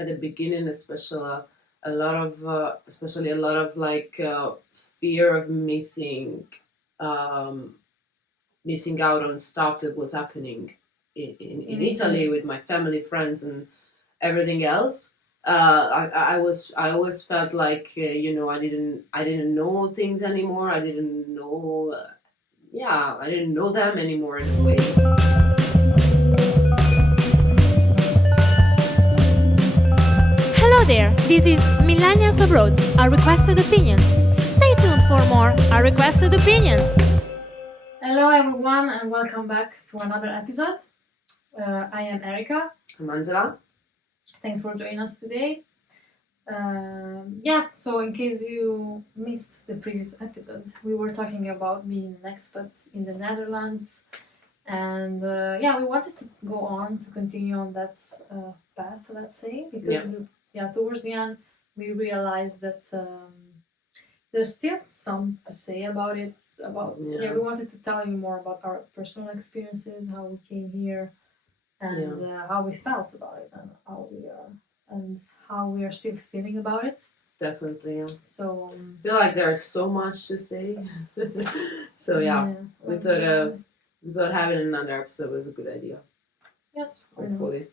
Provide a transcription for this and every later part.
at the beginning, especially a lot of fear of um, missing out on stuff that was happening in Italy with my family, friends, and everything else. I always felt like I didn't know things anymore. I didn't know I didn't know them anymore in a way. Hello there, this is Millennials Abroad, our requested opinions. Stay tuned for more our requested opinions. Hello everyone and welcome back to another episode. I am Erika. I'm Angela. Thanks for joining us today. So in case you missed the previous episode, we were talking about being an expat in the Netherlands. And we wanted to go on to continue on that path, let's say, because towards the end we realized that there's still some to say about it. We wanted to tell you more about our personal experiences, how we came here, and how we felt about it, and how we are still feeling about it. Definitely, yeah. So I feel like there's so much to say. We thought having another episode was a good idea. Yes, hopefully.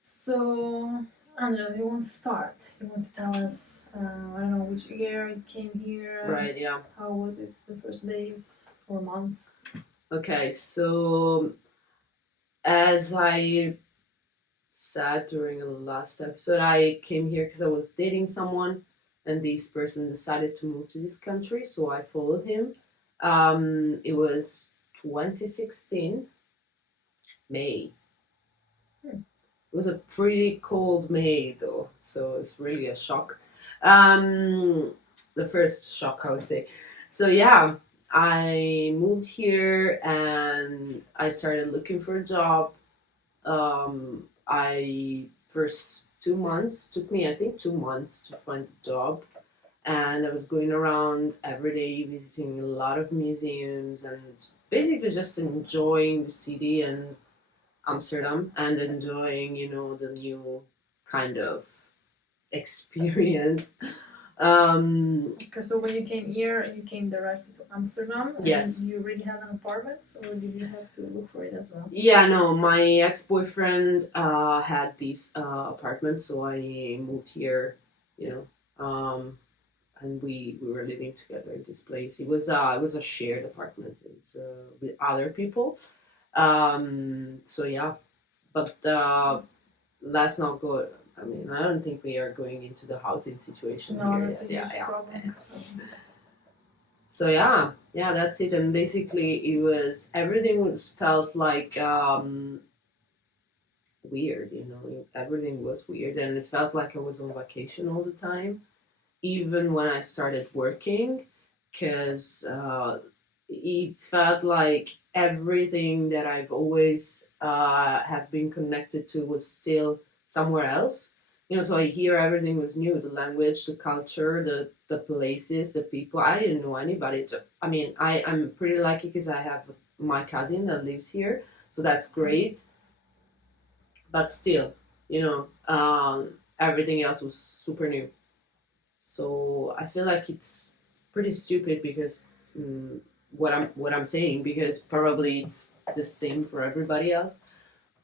So, Angela, you want to start? You want to tell us, I don't know, which year you came here? Right, yeah. How was it the first days or months? Okay, so as I said during the last episode, I came here because I was dating someone, and this person decided to move to this country, so I followed him. It was 2016, May. It was a pretty cold May though, so it's really a shock. The first shock, I would say. So yeah, I moved here and I started looking for a job. First 2 months took me, I think, 2 months to find a job. And I was going around every day visiting a lot of museums and basically just enjoying the city and Amsterdam and enjoying, the new kind of experience. So when you came here, you came directly to Amsterdam? And yes. You already had an apartment, or did you have to look for it as well? Yeah, no, my ex-boyfriend had this apartment, so I moved here, and we were living together in this place. It was a shared apartment with other people. So yeah, but let's not go. I mean, I don't think we are going into the housing situation no, here. That's a huge problem. So yeah, that's it. And basically, everything felt like weird. Everything was weird, and it felt like I was on vacation all the time, even when I started working, because it felt like everything that I've always have been connected to was still somewhere else. So I hear everything was new: the language, the culture, the places, the people. I didn't know anybody. I mean, I'm pretty lucky because I have my cousin that lives here, so that's great. But still, everything else was super new. So I feel like it's pretty stupid because what I'm saying, because probably it's the same for everybody else.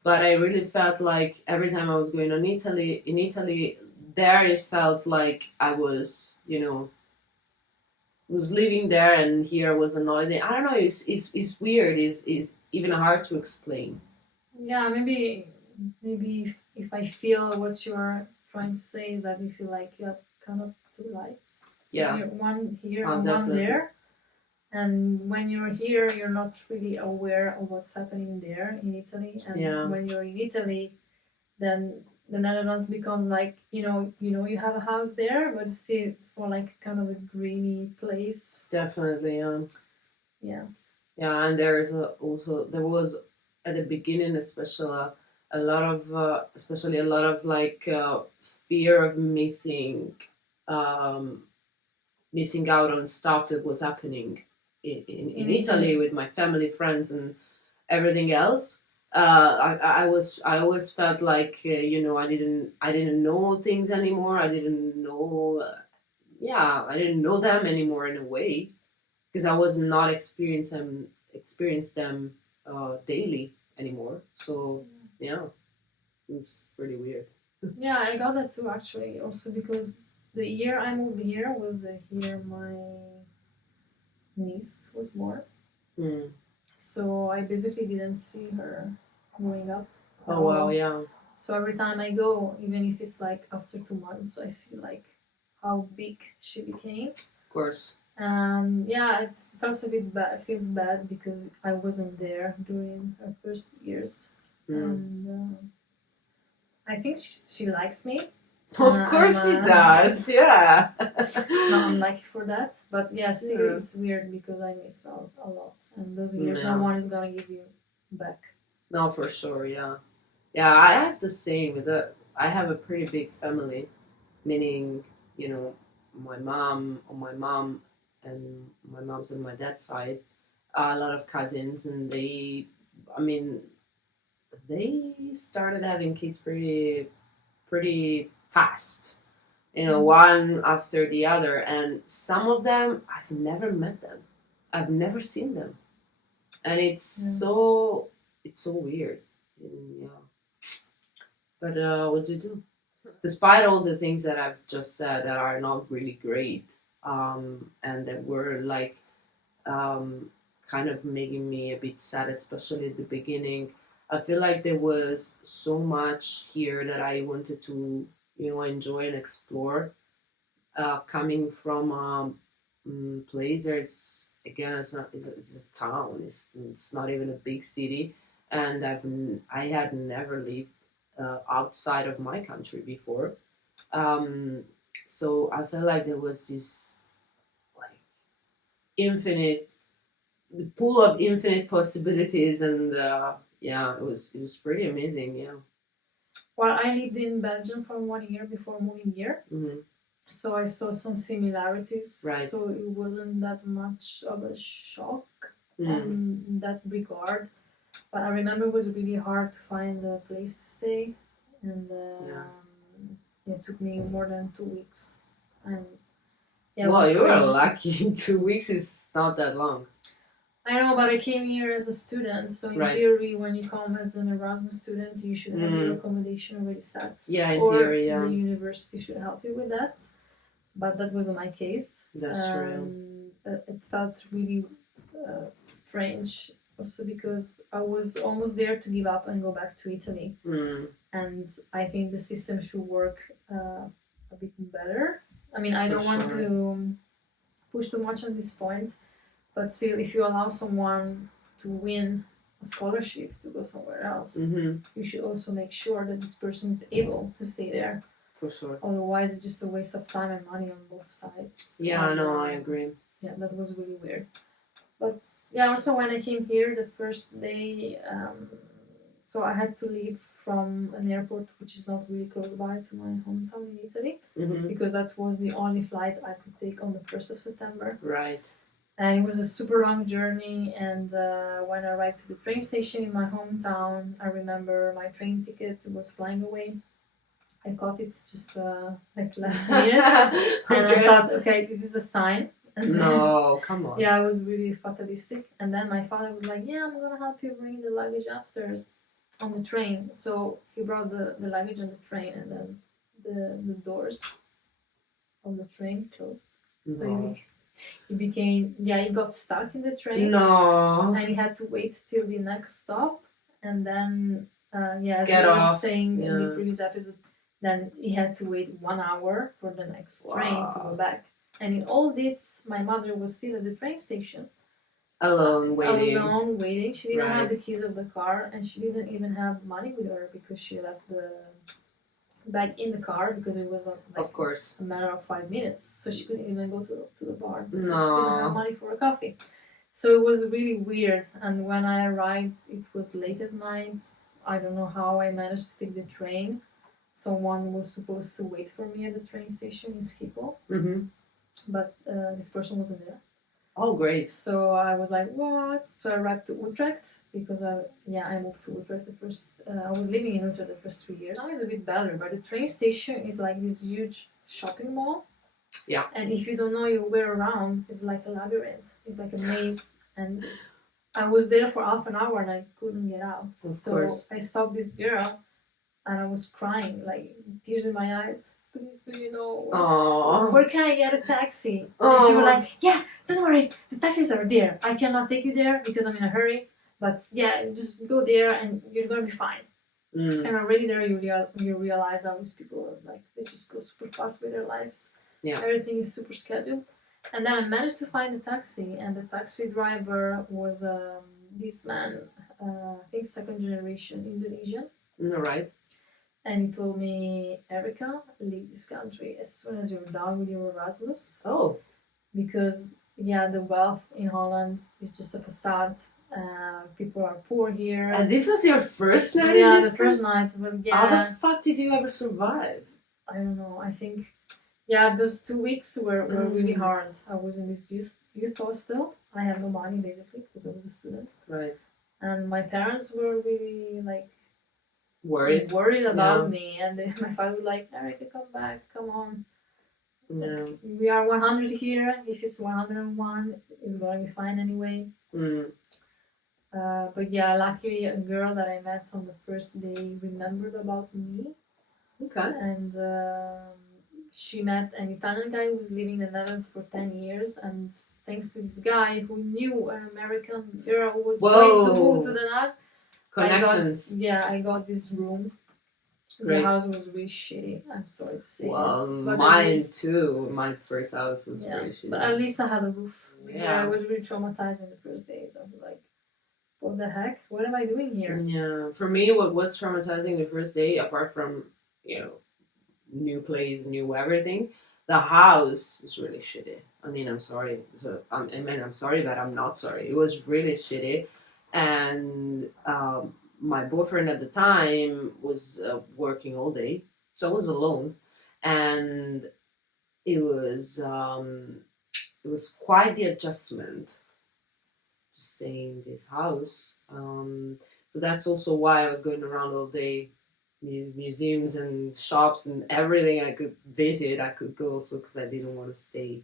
But I really felt like every time I was going in Italy, there it felt like I was, was living there, and here was another day. I don't know. It's weird. It's even hard to explain. Yeah, maybe if I feel what you're trying to say is that you feel like you have kind of two lives. Yeah. One here and one there. And when you're here, you're not really aware of what's happening there in Italy. And when you're in Italy, then the Netherlands becomes like, you have a house there, but it's more like kind of a dreamy place. Definitely, yeah. Yeah, and there was at the beginning, especially a lot of fear of missing out on stuff that was happening in Italy with my family, friends, and everything else. I always felt like I didn't know things anymore. I didn't know I didn't know them anymore in a way because I was not experience them daily anymore. So yeah, it's pretty weird. Yeah, I got that too actually. Also because the year I moved here was the year my niece was born. Mm. So I basically didn't see her growing up. at Oh wow, all. yeah, So every time I go, even if it's like after 2 months, I see like how big she became. of course. And yeah, it feels a bit bad. It feels bad because I wasn't there during her first years, and I think she likes me. Of course she does. Yeah. Not unlucky for that, but yeah, still Yeah. it's weird because I missed out a lot, and those years Yeah. no one is gonna give you back. No, for sure. Yeah, yeah. I have the same. I have a pretty big family, meaning my mom, and my mom's and my dad's side, a lot of cousins, and I mean, they started having kids pretty fast. One after the other, and some of them I've never met them, I've never seen them, and it's so weird. And, yeah, but what do you do? Despite all the things that I've just said that are not really great, and that were like um, kind of making me a bit sad, especially at the beginning. I feel like there was so much here that I wanted to, enjoy and explore. Coming from place, there's again, it's a town. It's not even a big city, and I had never lived outside of my country before. Um, so I felt like there was this like infinite pool of infinite possibilities, and yeah, it was pretty amazing. Yeah. Well, I lived in Belgium for 1 year before moving here, so I saw some similarities. Right. So it wasn't that much of a shock in that regard. But I remember it was really hard to find a place to stay, and it took me more than 2 weeks. And yeah, it Well, was you were crazy. lucky. 2 weeks is not that long. I know, but I came here as a student, so in Right. theory, when you come as an Erasmus student, you should have your accommodation already set. Yeah, in or theory, yeah. the university should help you with that. But that wasn't my case. That's true. It felt really strange, also because I was almost there to give up and go back to Italy. And I think the system should work a bit better. I mean, I For don't want sure. to push too much on this point, but still, if you allow someone to win a scholarship to go somewhere else, you should also make sure that this person is able to stay there. For sure. Otherwise, it's just a waste of time and money on both sides. Yeah, no, I agree. Yeah, that was really weird. But yeah, also when I came here the first day, so I had to leave from an airport which is not really close by to my hometown in Italy, because that was the only flight I could take on the 1st of September. Right. And it was a super long journey, and when I arrived to the train station in my hometown, I remember my train ticket was flying away. I caught it just like last minute, and I thought, okay, this is a sign. And no, come on. Yeah, I was really fatalistic. And then my father was like, yeah, I'm gonna help you bring the luggage upstairs on the train. So he brought the luggage on the train, and then the doors of the train closed. No. So he got stuck in the train. No. And he had to wait till the next stop, and then as Get we were off. saying in the previous episode, then he had to wait 1 hour for the next train to go back. And in all this, my mother was still at the train station. Alone waiting. Alone waiting. She didn't have the keys of the car, and she didn't even have money with her because she left the bag in the car because it was of course a matter of 5 minutes. So she couldn't even go to the bar because No. she didn't have money for a coffee. So it was really weird. And when I arrived, it was late at night. I don't know how I managed to take the train. Someone was supposed to wait for me at the train station in Schiphol, but this person wasn't there. Oh, great. So I was like, what? So I arrived to Utrecht because I moved to Utrecht the first. I was living in Utrecht the first 3 years. Now it's a bit better, but the train station is like this huge shopping mall. Yeah. And if you don't know your way around, it's like a labyrinth. It's like a maze, and I was there for half an hour and I couldn't get out. Of course. I stopped this girl, and I was crying, like tears in my eyes. Please, do you know where can I get a taxi? And she was like, yeah, don't worry, the taxis are there. I cannot take you there because I'm in a hurry. But yeah, just go there and you're gonna be fine. And already there you realize how these people like they just go super fast with their lives. Yeah. Everything is super scheduled. And then I managed to find a taxi, and the taxi driver was this man, I think second generation Indonesian. All right. And he told me, Erica, leave this country as soon as you're done with your Erasmus. Oh. Because, yeah, the wealth in Holland is just a facade. People are poor here. And this was your first night? Yeah, the first night. But yeah. How the fuck did you ever survive? I don't know. I think, yeah, those 2 weeks were really hard. I was in this youth hostel. I had no money, basically, because I was a student. Right. And my parents were really, like, worried about me, and my father was like, Erica, come back, come on. Yeah. We are 100 here. If it's 101, it's gonna be fine anyway. But yeah, luckily a girl that I met on the first day remembered about me. Okay. And she met an Italian guy who was living in the Netherlands for 10 years, and thanks to this guy who knew an American girl who was going to move to the Netherlands, Connections. I got this room. Great. The house was really shitty. I'm sorry to say well, this. But mine too. My first house was very shitty. But at least I had a roof. Yeah. I was really traumatized in the first days. I was like, what the heck? What am I doing here? Yeah. For me, what was traumatizing the first day, apart from, new place, new everything, the house was really shitty. I mean, I'm sorry. I'm sorry, but I'm not sorry. It was really shitty. And my boyfriend at the time was working all day, so I was alone, and it was quite the adjustment to stay in this house. So that's also why I was going around all day, museums and shops and everything I could visit. I could go also because I didn't want to stay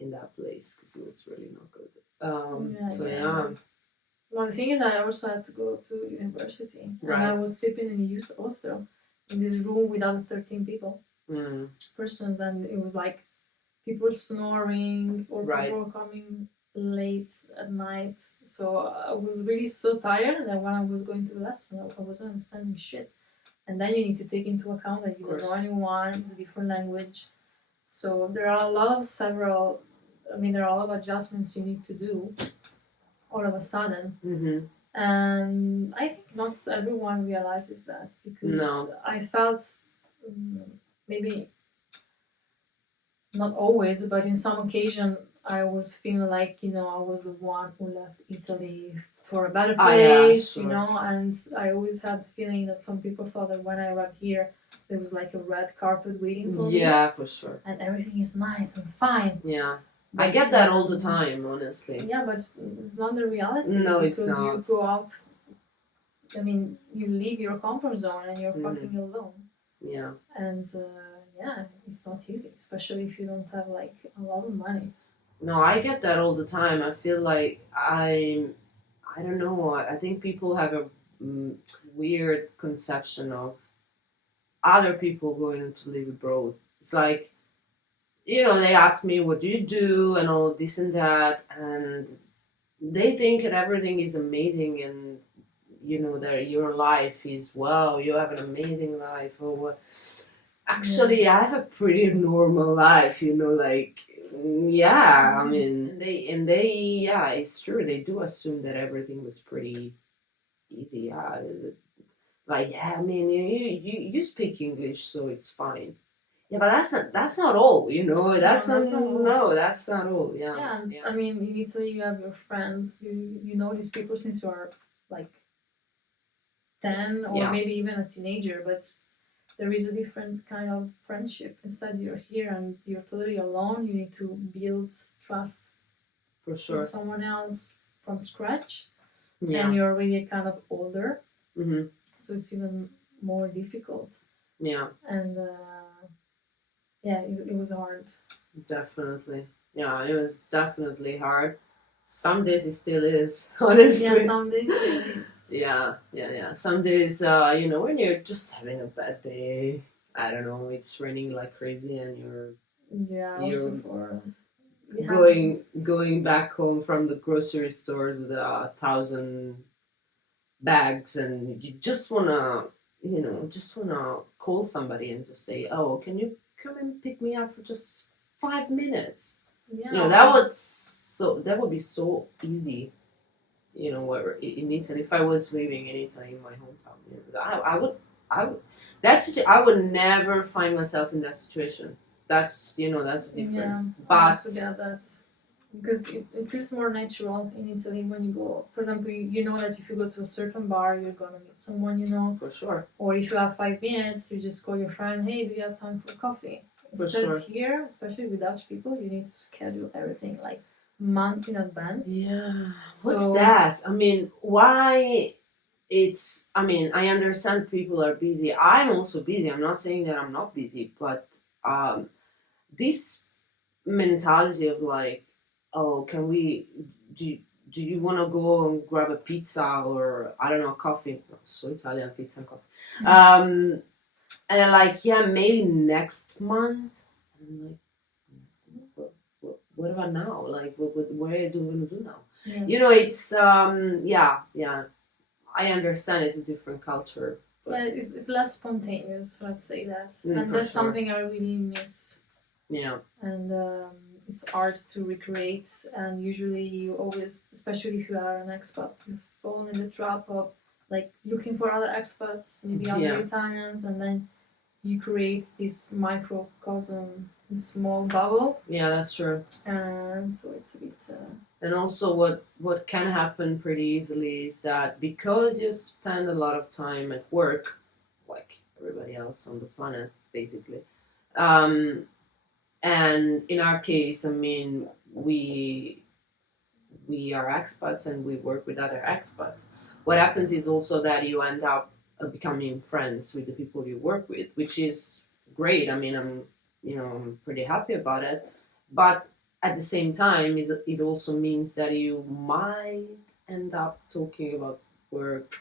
in that place because it was really not good. Well, the thing is, I also had to go to university. Right. And I was sleeping in a youth hostel in this room with other 13 persons, and it was like people snoring or people coming late at night. So I was really so tired that when I was going to the lesson, I wasn't understanding shit. And then you need to take into account that you don't know anyone, it's a different language. So there are a lot of adjustments you need to do all of a sudden. And I think not everyone realizes that, because I felt maybe not always, but in some occasion I was feeling like I was the one who left Italy for a better place, and I always had the feeling that some people thought that when I arrived here there was like a red carpet waiting for me. Yeah, for sure. And everything is nice and fine. Yeah. But I get that all the time, honestly. Yeah, but it's not the reality. No, it's not. Because you go out, you leave your comfort zone and you're fucking alone. Yeah. And, it's not easy, especially if you don't have, like, a lot of money. No, I get that all the time. I feel like I don't know, I think people have a weird conception of other people going to live abroad. It's like, they ask me, what do you do, and all this and that, and they think that everything is amazing, and, that your life is, wow, you have an amazing life, or what. Actually, I have a pretty normal life, I mean, they, it's true, they do assume that everything was pretty easy, you speak English, so it's fine. Yeah, but that's not all, That's not all. Yeah. I mean, in Italy you have your friends. You know these people since you are like 10 or maybe even a teenager. But there is a different kind of friendship. Instead, you're here and you're totally alone. You need to build trust For sure. with someone else from scratch, Yeah. and you're already kind of older, Mm-hmm. so it's even more difficult. Yeah. And yeah, it was hard. Definitely. Yeah, it was definitely hard. Some days it still is, honestly. Yeah, some days it is. Yeah. Some days, when you're just having a bad day, I don't know, it's raining like crazy and Yeah, you're also for it going happens. going back home from the grocery store with 1,000 bags and you just wanna call somebody and just say, oh, can you come and pick me up for just 5 minutes? Yeah, That would be so easy. Where in Italy, if I was living in Italy, in my hometown, I would never find myself in that situation. That's the difference. yeah, I But also get that. Because it feels more natural in Italy when you go. For example, you know that if you go to a certain bar, you're gonna meet someone you know. for sure, Or if you have 5 minutes, you just call your friend, hey, do you have time for coffee? For Instead sure. here, especially with Dutch people, you need to schedule everything like months in advance. yeah. So- What's that? I mean, why? I understand people are busy. I'm also busy. I'm not saying that I'm not busy, but this mentality of like, oh, can we do you want to go and grab a pizza or I don't know, coffee? So Italian, pizza and coffee. And they're like, yeah, maybe next month. And I'm like, what about now? Like, what are you going to do now? Yes. It's yeah. I understand it's a different culture. Yeah, it's less spontaneous, let's say that. Mm, And for that's sure. something I really miss. Yeah. And it's hard to recreate. And usually you always, especially if you are an expat, you fall in the trap of like looking for other expats, maybe other Yeah. Italians, and then you create this microcosm, this small bubble. Yeah, that's true. And so it's a bit... And also what can happen pretty easily is that because you spend a lot of time at work, like everybody else on the planet, basically, and in our case, I mean, we are expats and we work with other expats. What happens is also that you end up becoming friends with the people you work with, which is great. I mean, I'm pretty happy about it. But at the same time, it also means that you might end up talking about work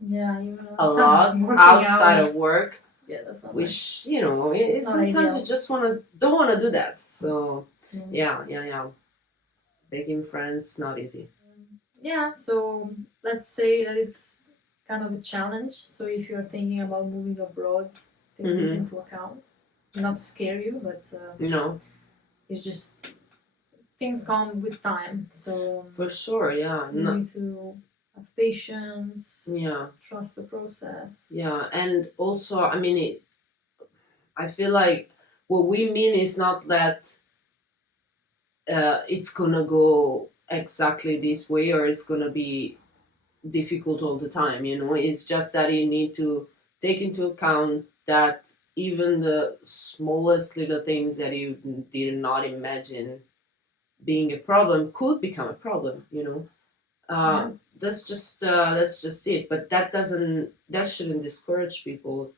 Yeah, you a lot outside of work, Yeah, that's not which Not sometimes ideal. you just don't want to do that. So nice. yeah. Making friends not easy. Yeah, so let's say that it's kind of a challenge. So if you're thinking about moving abroad, take this Mhm. into account. Not to scare you, but No, it's just things come with time. So for sure. Yeah. you No, need to have patience, yeah. trust the process. Yeah, and also, I mean, I feel like what we mean is not that it's gonna go exactly this way or it's gonna be difficult all the time. It's just that you need to take into account that even the smallest little things that you did not imagine being a problem could become a problem. Yeah. That's just it. But that shouldn't discourage people.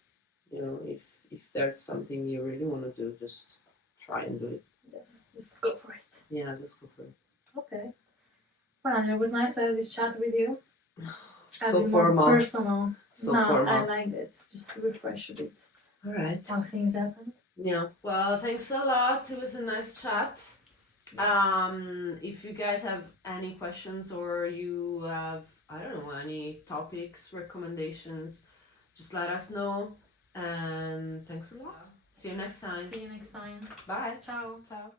If there's something you really want to do, just try and do it. Yes, just go for it. Yeah, just go for it. Okay. Well, it was nice to have this chat with you. So More formal. personal. So no, formal. I liked it. Just to refresh a bit All right. how things happen. Yeah. Well, thanks a lot. It was a nice chat. If you guys have any questions or you have, I don't know, any topics, recommendations, just let us know. And thanks a lot. See you next time. See you next time. Bye. Ciao. Ciao.